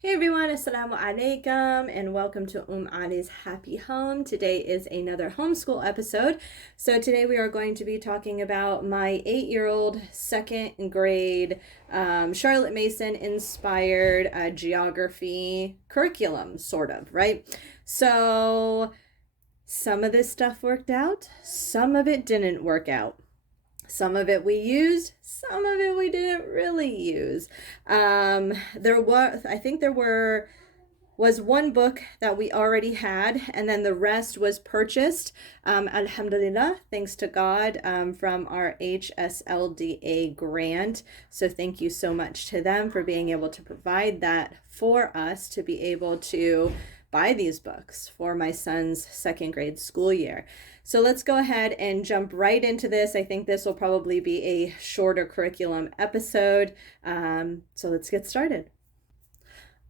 Hey everyone, Assalamu alaikum, and welcome to Ali's Happy Home. Today is another homeschool episode. So today we are going to be talking about my 8-year-old second grade Charlotte Mason inspired geography curriculum, sort of, right? So some of this stuff worked out, some of it didn't work out. Some of it we used, some of it we didn't really use. I think was one book that we already had, and then the rest was purchased. Alhamdulillah, thanks to God, from our HSLDA grant. So thank you so much to them for being able to provide that for us to be able to buy these books for my son's second grade school year. So let's go ahead and jump right into this. I think this will probably be a shorter curriculum episode. So let's get started.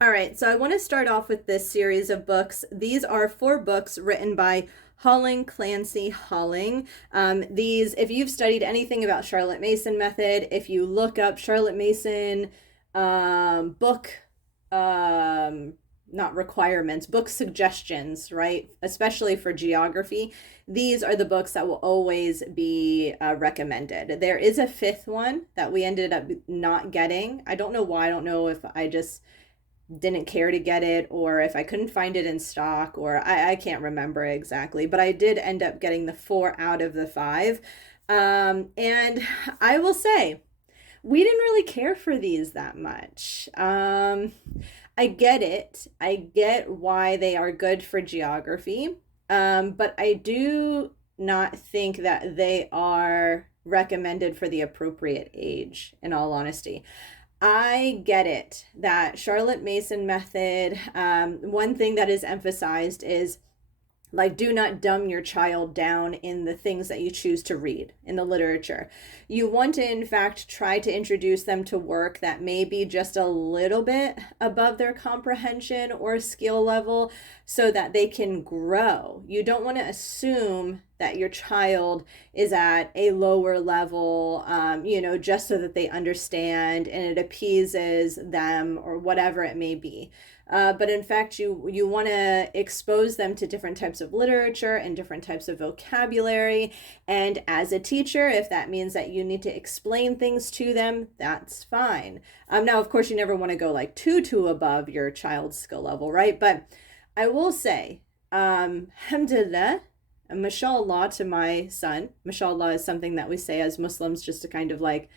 All right, so I want to start off with this series of books. These are 4 books written by Holling Clancy Holling. If you've studied anything about Charlotte Mason method, if you look up Charlotte Mason book, not requirements, book suggestions, right? Especially for geography. These are the books that will always be recommended. There is a 5th one that we ended up not getting. I don't know why. I don't know if I just didn't care to get it or if I couldn't find it in stock, or I can't remember exactly, but I did end up getting the 4 out of the 5. And I will say, we didn't really care for these that much. I get it. I get why they are good for geography, but I do not think that they are recommended for the appropriate age, in all honesty. I get it that Charlotte Mason method, one thing that is emphasized is, like, do not dumb your child down in the things that you choose to read in the literature. You want to, in fact, try to introduce them to work that may be just a little bit above their comprehension or skill level so that they can grow. You don't want to assume that your child is at a lower level, just so that they understand and it appeases them or whatever it may be. But in fact, you want to expose them to different types of literature and different types of vocabulary. And as a teacher, if that means that you need to explain things to them, that's fine. Now, of course, you never want to go like too above your child's skill level, right? But I will say, alhamdulillah, mashallah to my son. Mashallah is something that we say as Muslims just to kind of like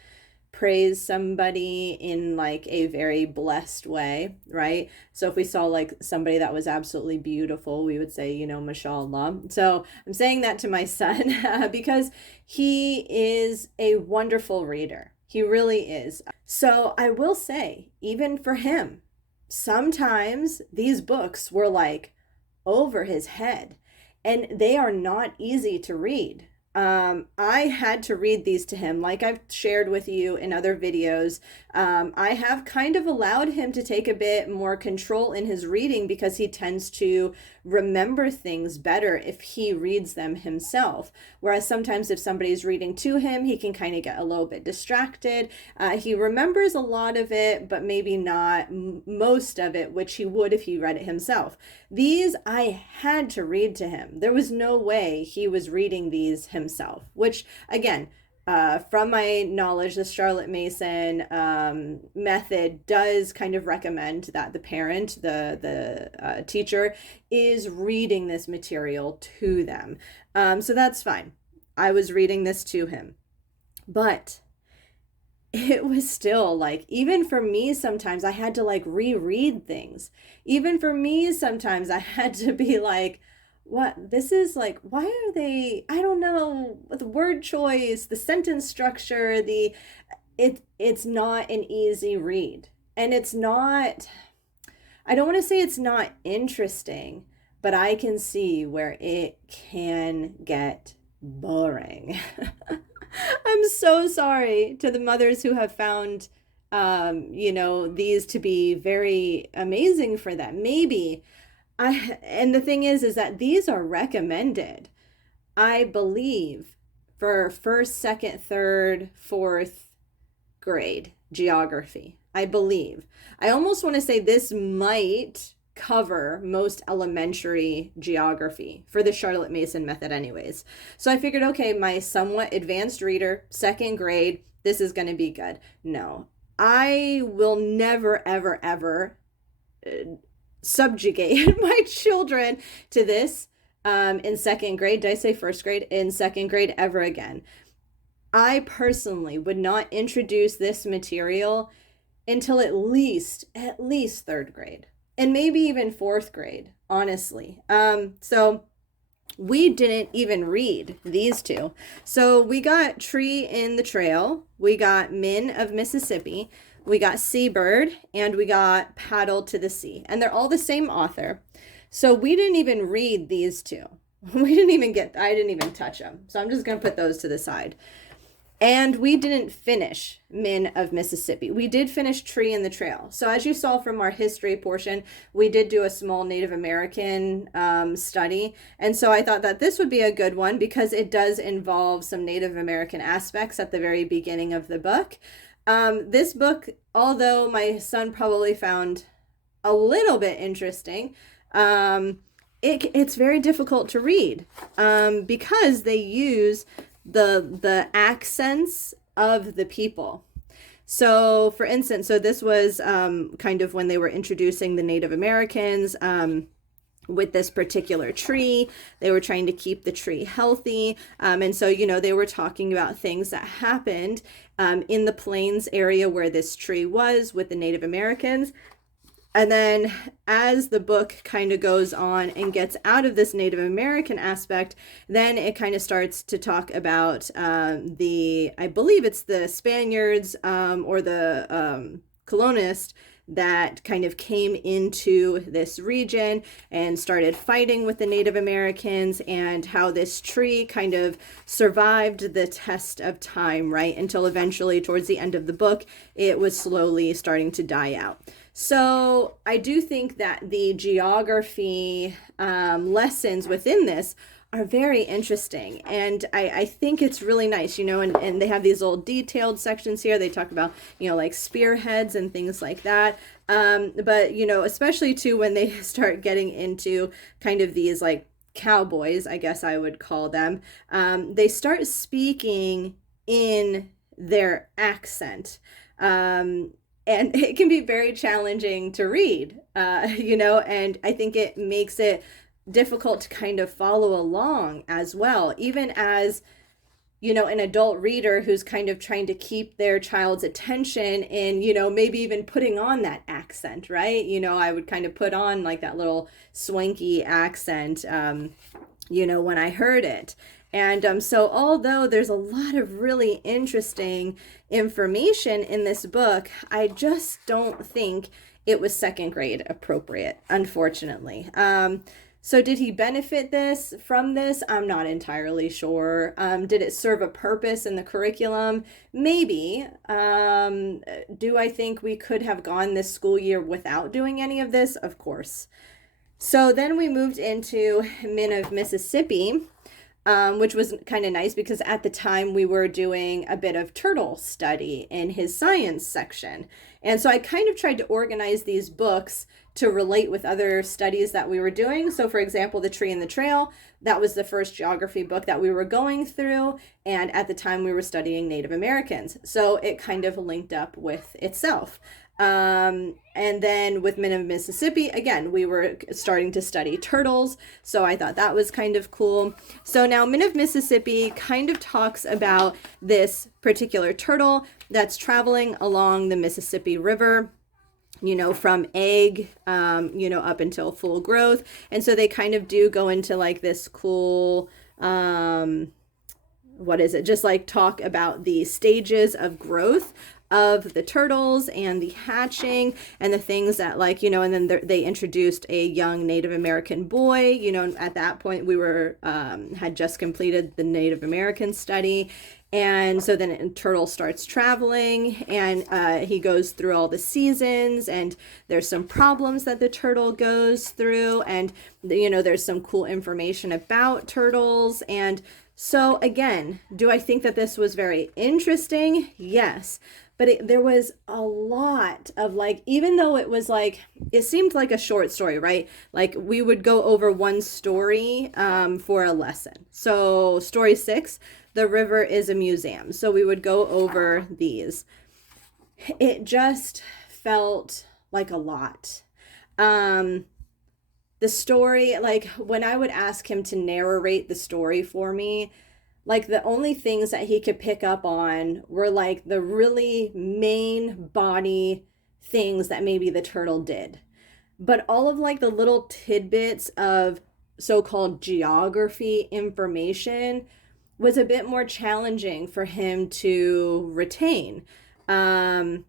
praise somebody in like a very blessed way, right? So if we saw like somebody that was absolutely beautiful, we would say, mashallah. So I'm saying that to my son because he is a wonderful reader. He really is. So I will say, even for him, sometimes these books were like over his head, and they are not easy to read. I had to read these to him, like I've shared with you in other videos. I have kind of allowed him to take a bit more control in his reading because he tends to remember things better if he reads them himself. Whereas sometimes if somebody's reading to him, he can kind of get a little bit distracted. He remembers a lot of it, but maybe not most of it, which he would if he read it himself. These I had to read to him. There was no way he was reading these himself, which again, from my knowledge, the Charlotte Mason method does kind of recommend that the parent, the teacher, is reading this material to them. So that's fine. I was reading this to him. But it was still like, even for me, sometimes I had to like reread things. Even for me, sometimes I had to be like, what this is like, why are they, I don't know, the word choice, the sentence structure, it's not an easy read. And it's not, I don't want to say it's not interesting, but I can see where it can get boring. I'm so sorry to the mothers who have found these to be very amazing for them. Maybe and the thing is that these are recommended, I believe, for first, second, third, fourth grade geography. I believe. I almost want to say this might cover most elementary geography for the Charlotte Mason method anyways. So I figured, okay, my somewhat advanced reader, second grade, this is going to be good. No, I will never, ever, ever subjugate my children to this in second grade. Did I say first grade? In second grade ever again. I personally would not introduce this material until at least third grade, and maybe even fourth grade, honestly. So we didn't even read these two. So we got Tree in the Trail, we got Men of Mississippi, we got Seabird, and we got Paddle to the Sea. And they're all the same author. So we didn't even read these two. I didn't even touch them. So I'm just going to put those to the side. And we didn't finish Men of Mississippi. We did finish Tree in the Trail. So as you saw from our history portion, we did do a small Native American study. And so I thought that this would be a good one because it does involve some Native American aspects at the very beginning of the book. This book, although my son probably found a little bit interesting, it's very difficult to read because they use the accents of the people. So for instance, this was kind of when they were introducing the Native Americans with this particular tree. They were trying to keep the tree healthy. And so, they were talking about things that happened in the plains area where this tree was with the Native Americans. And then as the book kind of goes on and gets out of this Native American aspect, then it kind of starts to talk about I believe it's the Spaniards or the colonists that kind of came into this region and started fighting with the Native Americans, and how this tree kind of survived the test of time, right? Until eventually towards the end of the book, it was slowly starting to die out. So I do think that the geography lessons within this are very interesting. And I think it's really nice, and they have these little detailed sections here. They talk about, like spearheads and things like that. But, especially too, when they start getting into kind of these like cowboys, I guess I would call them, they start speaking in their accent. And it can be very challenging to read, and I think it makes it difficult to kind of follow along as well, even as, an adult reader who's kind of trying to keep their child's attention and, maybe even putting on that accent, right? I would kind of put on like that little swanky accent, when I heard it. And so although there's a lot of really interesting information in this book, I just don't think it was second grade appropriate, unfortunately. So did he benefit from this? I'm not entirely sure. Did it serve a purpose in the curriculum? Maybe. Do I think we could have gone this school year without doing any of this? Of course. So then we moved into Men of Mississippi, which was kind of nice because at the time we were doing a bit of turtle study in his science section. And so I kind of tried to organize these books to relate with other studies that we were doing. So for example, The Tree and the Trail, that was the first geography book that we were going through. And at the time we were studying Native Americans. So it kind of linked up with itself. And then with Men of Mississippi, again, we were starting to study turtles. So I thought that was kind of cool. So now Men of Mississippi kind of talks about this particular turtle that's traveling along the Mississippi River, from egg, up until full growth. And so they kind of do go into like this cool, just like talk about the stages of growth of the turtles and the hatching and the things that and then they introduced a young Native American boy, at that point we were, had just completed the Native American study. And so then Turtle starts traveling and he goes through all the seasons, and there's some problems that the turtle goes through, and there's some cool information about turtles. And So again, do I think that this was very interesting? Yes. But there was a lot of like, even though it was like, it seemed like a short story, right? Like we would go over one story for a lesson. So story 6, the river is a museum. So we would go over these. It just felt like a lot. The story, like when I would ask him to narrate the story for me, like the only things that he could pick up on were like the really main body things that maybe the turtle did. But all of like the little tidbits of so-called geography information was a bit more challenging for him to retain. Um,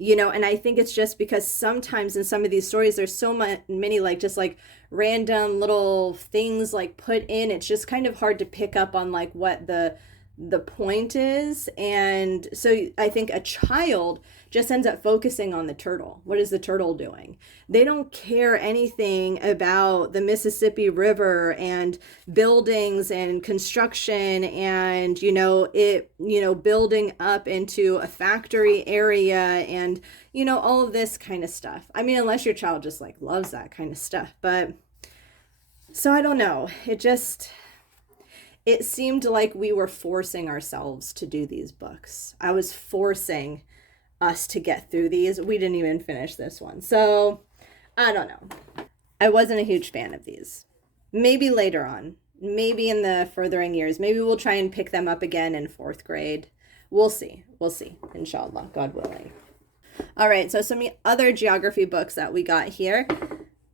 and I think it's just because sometimes in some of these stories there's so many like just like random little things like put in. It's just kind of hard to pick up on like what the point is. And so I think a child just ends up focusing on the turtle. What is the turtle doing? They don't care anything about the Mississippi River and buildings and construction and, building up into a factory area and, all of this kind of stuff. I mean, unless your child just like loves that kind of stuff. But so I don't know. It seemed like we were forcing ourselves to do these books. I was forcing us to get through these. We didn't even finish this one. So I don't know. I wasn't a huge fan of these. Maybe later on, maybe in the furthering years, maybe we'll try and pick them up again in 4th grade. We'll see. Inshallah, God willing. All right, so some other geography books that we got here.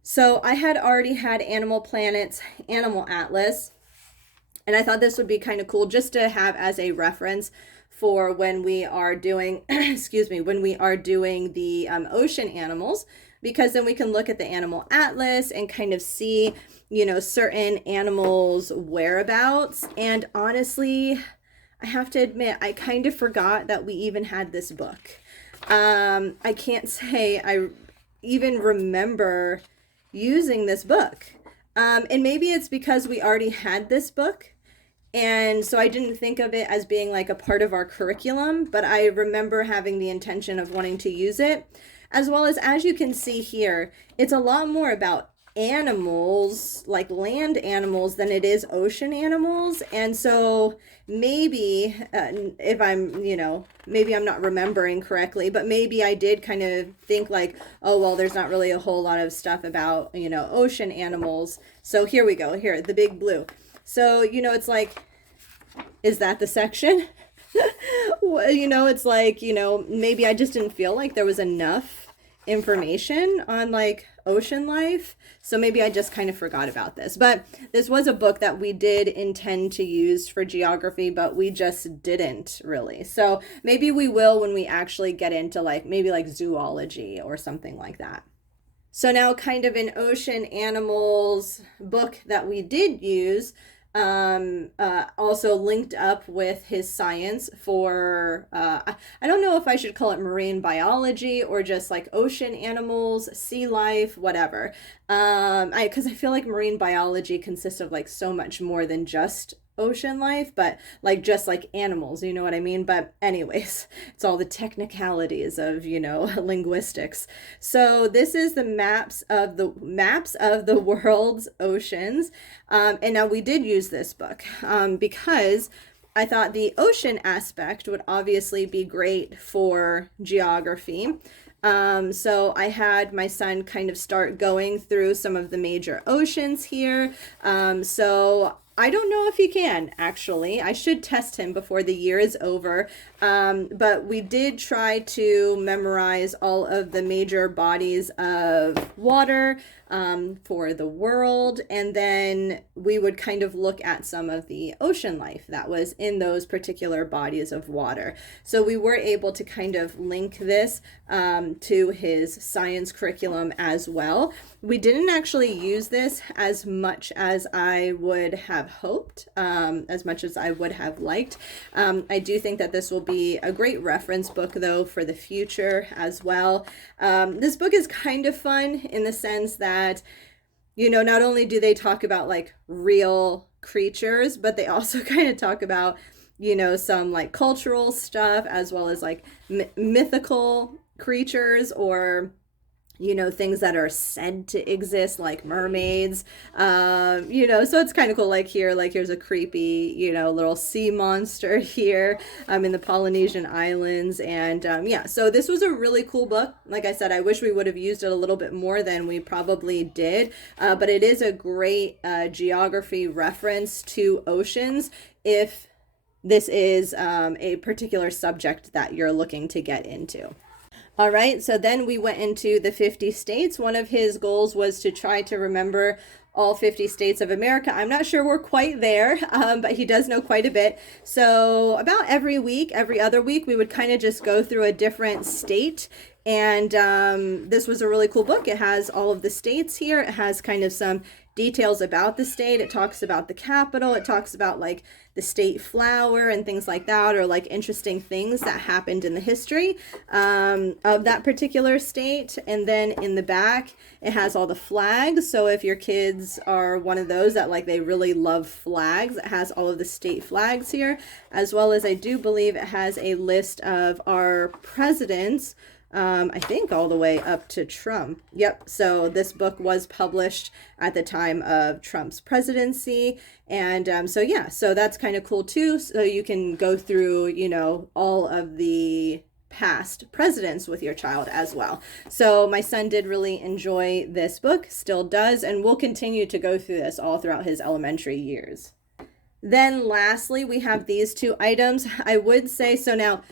So I had already had Animal Planet's Animal Atlas, and I thought this would be kind of cool just to have as a reference for when we are doing, when we are doing the ocean animals, because then we can look at the Animal Atlas and kind of see, certain animals' whereabouts. And honestly, I have to admit, I kind of forgot that we even had this book. I can't say I even remember using this book. And maybe it's because we already had this book. And so I didn't think of it as being like a part of our curriculum, but I remember having the intention of wanting to use it. As you can see here, it's a lot more about animals, like land animals, than it is ocean animals. And so maybe if maybe I'm not remembering correctly, but maybe I did kind of think like, oh, well, there's not really a whole lot of stuff about, ocean animals. So here we go. Here, the big blue. So, it's like, is that the section? It's like, maybe I just didn't feel like there was enough information on like ocean life. So maybe I just kind of forgot about this. But this was a book that we did intend to use for geography, but we just didn't really. So maybe we will when we actually get into like maybe like zoology or something like that. So now kind of an ocean animals book that we did use, also linked up with his science for, I don't know if I should call it marine biology or just like ocean animals, sea life, whatever. Because I feel like marine biology consists of like so much more than just ocean life, but like just like animals, you know what I mean? But anyways, it's all the technicalities of, linguistics. So this is the maps of the world's oceans. And now we did use this book because I thought the ocean aspect would obviously be great for geography. So I had my son kind of start going through some of the major oceans here. So I don't know if he can, actually. I should test him before the year is over. But we did try to memorize all of the major bodies of water for the world. And then we would kind of look at some of the ocean life that was in those particular bodies of water. So we were able to kind of link this to his science curriculum as well. We didn't actually use this as much as I would have hoped, as much as I would have liked. I do think that this will be a great reference book, though, for the future as well. This book is kind of fun in the sense that not only do they talk about like real creatures, but they also kind of talk about, some like cultural stuff as well as like mythical creatures or things that are said to exist like mermaids. So it's kind of cool. Like here, like here's a creepy little sea monster here in the Polynesian islands. And yeah, so this was a really cool book. Like I said, I wish we would have used it a little bit more than we probably did, but it is a great geography reference to oceans if this is a particular subject that you're looking to get into. All right, so then we went into the 50 states. One of his goals was to try to remember all 50 states of America. I'm not sure we're quite there, but he does know quite a bit. So about every week, every other week, we would kind of just go through a different state. And this was a really cool book. It has all of the states here. It has kind of some details about the state. It talks about the capital. It talks about like the state flower and things like that, or like interesting things that happened in the history of that particular state. And then in the back, it has all the flags. So if your kids are one of those that like they really love flags, it has all of the state flags here, as well as I do believe it has a list of our presidents. I think all the way up to Trump. Yep. So this book was published at the time of Trump's presidency. And so, yeah, so that's kind of cool too. So you can go through, all of the past presidents with your child as well. So my son did really enjoy this book, still does, and will continue to go through this all throughout his elementary years. Then lastly, we have these two items. I would say, so now,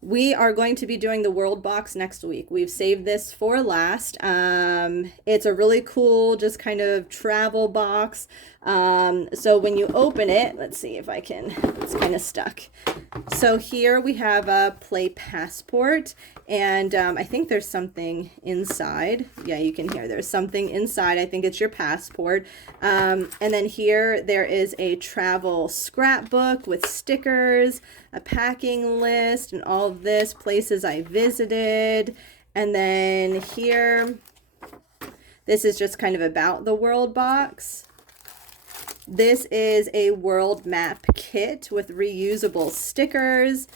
we are going to be doing the World Box next week. We've saved this for last. It's a really cool, just kind of travel box. So when you open it, let's see if I can, it's kind of stuck. So here we have a Play Passport, and I think there's something inside. Yeah, you can hear there's something inside. I think it's your passport. And then here there is a travel scrapbook with stickers, a packing list, and all of this, places I visited. And then here, this is just kind of about the World Box. This is a world map kit with reusable stickers.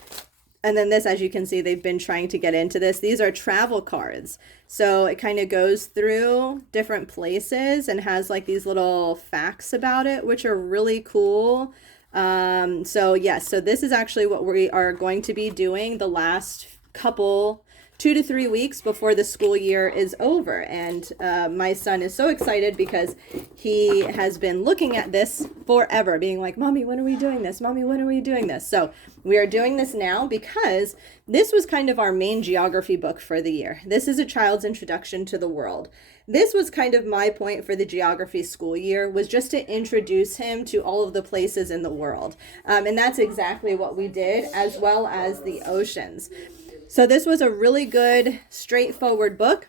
And then this, as you can see, they've been trying to get into this. These are travel cards. So it kind of goes through different places and has like these little facts about it, which are really cool. So yes, so this is actually what we are going to be doing the last couple 2 to 3 weeks before the school year is over. And my son is so excited because he has been looking at this forever, being like, Mommy, when are we doing this? Mommy, when are we doing this? So we are doing this now because this was kind of our main geography book for the year. This is a child's introduction to the world. This was kind of my point for the geography school year, was just to introduce him to all of the places in the world. And that's exactly what we did, as well as the oceans. So this was a really good, straightforward book.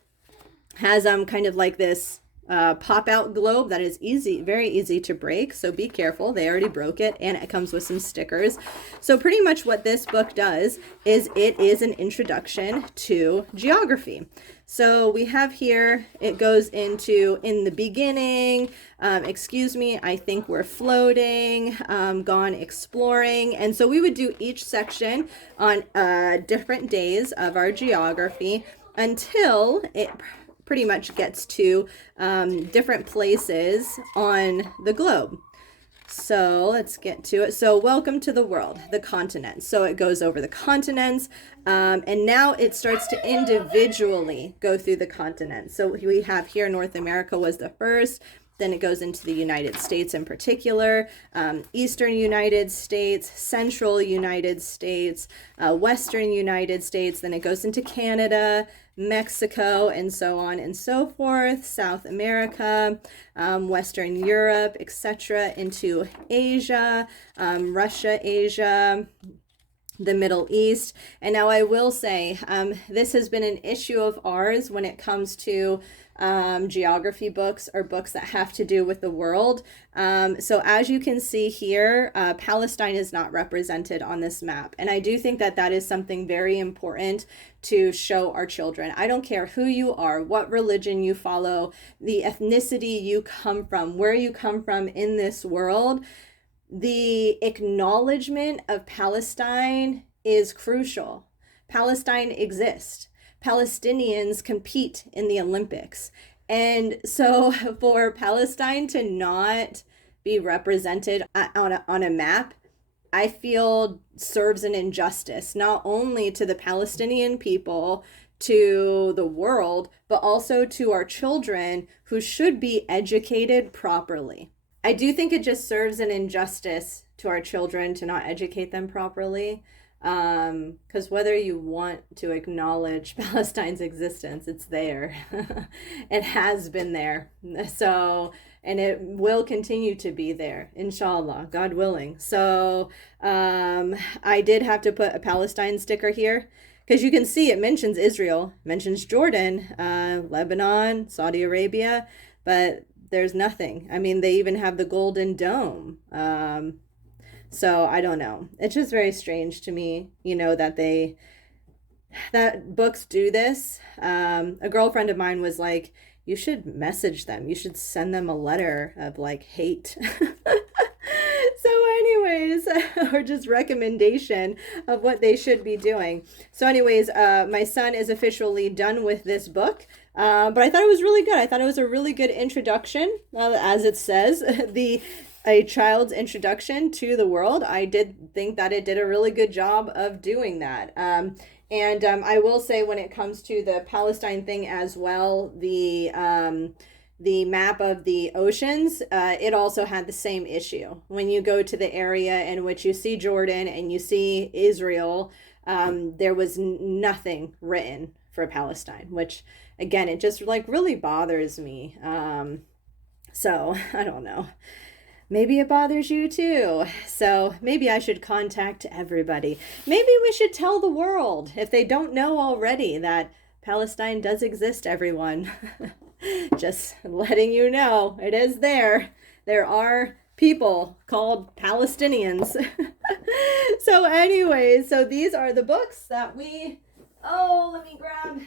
Has kind of like this pop-out globe that is easy, very easy to break. So be careful. They already broke it, and it comes with some stickers. So pretty much what this book does is it is an introduction to geography. So we have here, it goes into in the beginning, excuse me, I think we're floating, gone exploring. And so we would do each section on different days of our geography until it pretty much gets to different places on the globe. So let's get to it. So welcome to the world, the continents. So it goes over the continents, and now it starts to individually go through the continents. So we have here North America was the first. Then it goes into the United States in particular, Eastern United States, Central United States, Western United States. Then it goes into Canada, Mexico, and so on and so forth, South America, Western Europe, etc., into Asia, Russia, Asia, the Middle East. And now I will say, this has been an issue of ours when it comes to geography books or books that have to do with the world. So as you can see here, Palestine is not represented on this map. And I do think that that is something very important to show our children. I don't care who you are, what religion you follow, the ethnicity you come from, where you come from in this world. The acknowledgement of Palestine is crucial. Palestine exists. Palestinians compete in the Olympics. And so for Palestine to not be represented on a map, I feel serves an injustice, not only to the Palestinian people, to the world, but also to our children who should be educated properly. I do think it just serves an injustice to our children to not educate them properly. Because whether you want to acknowledge Palestine's existence, it's there. It has been there. So, and it will continue to be there, inshallah, God willing. So, I did have to put a Palestine sticker here because you can see it mentions Israel, mentions Jordan, Lebanon, Saudi Arabia, but there's nothing. I mean, they even have the Golden Dome. So I don't know. It's just very strange to me, that books do this. A girlfriend of mine was like, you should message them. You should send them a letter of like hate. So anyways, or just recommendation of what they should be doing. So anyways, my son is officially done with this book. But I thought it was really good. I thought it was a really good introduction, as it says, a child's introduction to the world. I did think that it did a really good job of doing that. And I will say when it comes to the Palestine thing as well, the map of the oceans, it also had the same issue. When you go to the area in which you see Jordan and you see Israel, there was nothing written for Palestine, which again, it just like really bothers me. So I don't know. Maybe it bothers you too. So maybe I should contact everybody. Maybe we should tell the world, if they don't know already, that Palestine does exist, everyone. Just letting you know, it is there. There are people called Palestinians. So anyways, so these are the books that let me grab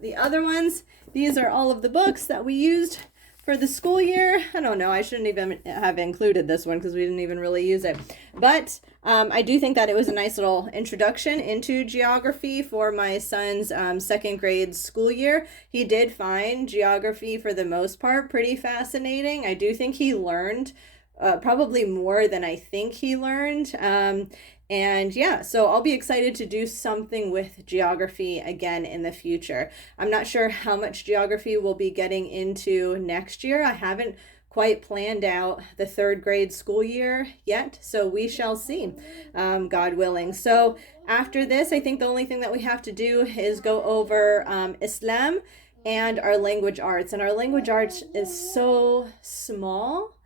the other ones. These are all of the books that we used for the school year. I don't know. I shouldn't even have included this one because we didn't even really use it. But I do think that it was a nice little introduction into geography for my son's second grade school year. He did find geography for the most part pretty fascinating. I do think he learned probably more than I think he learned. And yeah, so I'll be excited to do something with geography again in the future. I'm not sure how much geography we'll be getting into next year. I haven't quite planned out the third grade school year yet, so we shall see, God willing. So after this, I think the only thing that we have to do is go over Islam and our language arts. And our language arts is so small.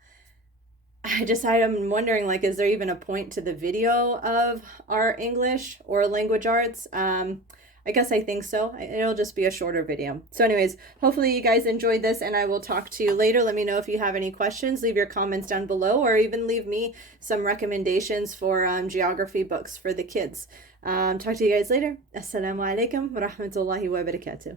I'm wondering, like, is there even a point to the video of our English or language arts? I guess I think so. It'll just be a shorter video. So anyways, hopefully you guys enjoyed this and I will talk to you later. Let me know if you have any questions. Leave your comments down below or even leave me some recommendations for geography books for the kids. Talk to you guys later. Assalamu alaikum wa rahmatullahi wa barakatuh.